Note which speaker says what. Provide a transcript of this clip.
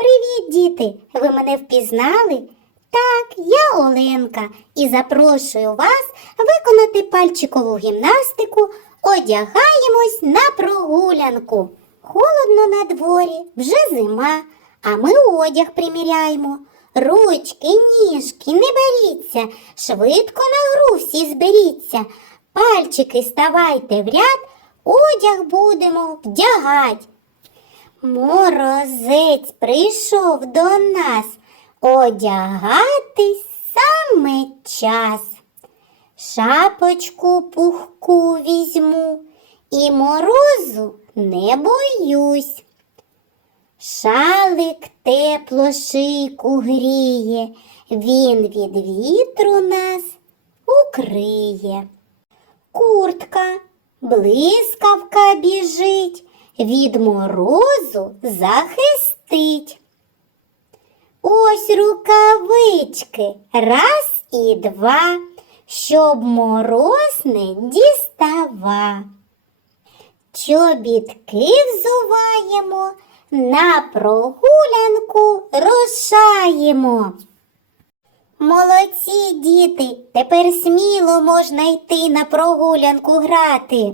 Speaker 1: Привіт, діти! Ви мене впізнали? Так, я Оленка і запрошую вас виконати пальчикову гімнастику. Одягаємось на прогулянку. Холодно на дворі, вже зима, а ми одяг приміряємо. Ручки, ніжки, не беріться, швидко на гру всі зберіться. Пальчики ставайте в ряд, одяг будемо вдягать. Морозець прийшов до нас одягатись саме час. Шапочку пухку візьму і морозу не боюсь. Шалик тепло шийку гріє, він від вітру нас укриє. Куртка, блискавка біжить, від морозу захистить. Ось рукавички, раз і два, щоб мороз не дістава. Чобітки взуваємо, на прогулянку рушаємо. Молодці, діти, тепер сміло можна йти на прогулянку грати.